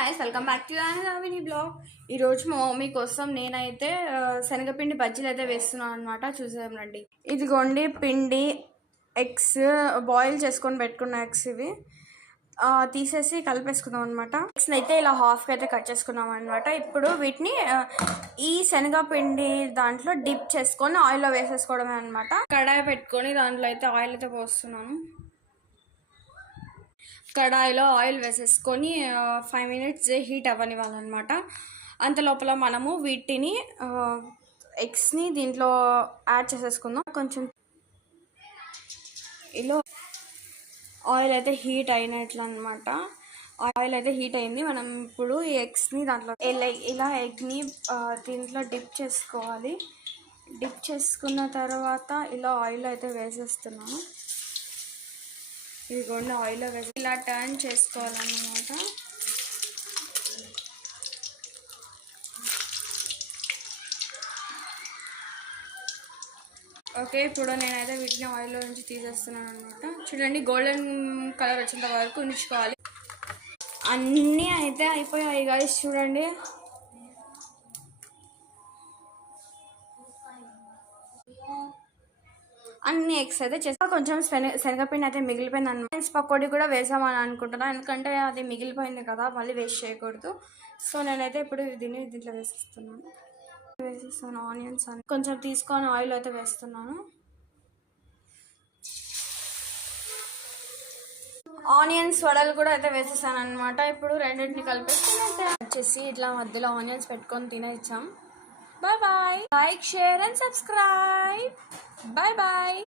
guys, welcome back to Avini blog. ఈ రోజు మా మమ్మీ కోసం నేనైతే శనగపిండి బజ్జీలు అయితే వేస్తున్నాను అన్నమాట. చూసేయండి. ఇదిగోండి పిండి, ఎగ్స్ బాయిల్ చేసుకొని పెట్టుకున్న ఎగ్స్ ఇవి తీసేసి కలిపేసుకుందాం అనమాట. ఎగ్స్ని అయితే ఇలా హాఫ్కి అయితే కట్ చేసుకున్నాం అనమాట. ఇప్పుడు వీటిని ఈ శనగపిండి దాంట్లో డిప్ చేసుకొని ఆయిల్లో వేసేసుకోవడమే అనమాట. కడాయి పెట్టుకొని దాంట్లో అయితే ఆయిల్ అయితే పోస్తున్నాను. కడాయిలో ఆయిల్ వేసేసుకొని 5 minutes హీట్ అవ్వనివ్వాలన్నమాట. అంత లోపల మనము వీటిని ఎగ్స్ని దీంట్లో యాడ్ చేసేసుకుందాం. కొంచెం ఇలా ఆయిల్ అయితే హీట్ అయినట్లు అనమాట. ఆయిల్ అయితే హీట్ అయింది. మనం ఇప్పుడు ఈ ఎగ్స్ని దాంట్లో ఇలా ఎగ్ని దీంట్లో డిప్ చేసుకోవాలి. డిప్ చేసుకున్న తర్వాత ఇలా ఆయిల్ అయితే వేసేస్తున్నాను. ఇదిగోండి ఆయిల్లో వేసి ఇలా టర్న్ చేసుకోవాలన్నమాట. ఓకే, ఇప్పుడు నేనైతే వీటిని ఆయిల్లో నుంచి తీసేస్తున్నాను అనమాట. చూడండి, గోల్డెన్ కలర్ వచ్చేంత వరకు ఉంచుకోవాలి. అన్నీ అయితే అయిపోయాయి గైస్. చూడండి, అన్ని ఎగ్స్ అయితే చేస్తా. కొంచెం శనగపిండి అయితే మిగిలిపోయింది అన్నమాట. పకోడీ కూడా వేసామని అనుకుంటున్నాను, ఎందుకంటే అది మిగిలిపోయింది కదా, మళ్ళీ వేస్ట్ చేయకూడదు. సో నేనైతే ఇప్పుడు దీంట్లో వేసేస్తాను ఆనియన్స్ అని కొంచెం తీసుకొని ఆయిల్ అయితే వేస్తున్నాను. ఆనియన్స్ వడలు కూడా అయితే వేసేసాను అనమాట. ఇప్పుడు రెండింటిని కలిపేసి అయితే వచ్చేసి ఇట్లా మధ్యలో ఆనియన్స్ పెట్టుకొని తినేచ్చాం. Bye bye. Like, share and subscribe. Bye bye.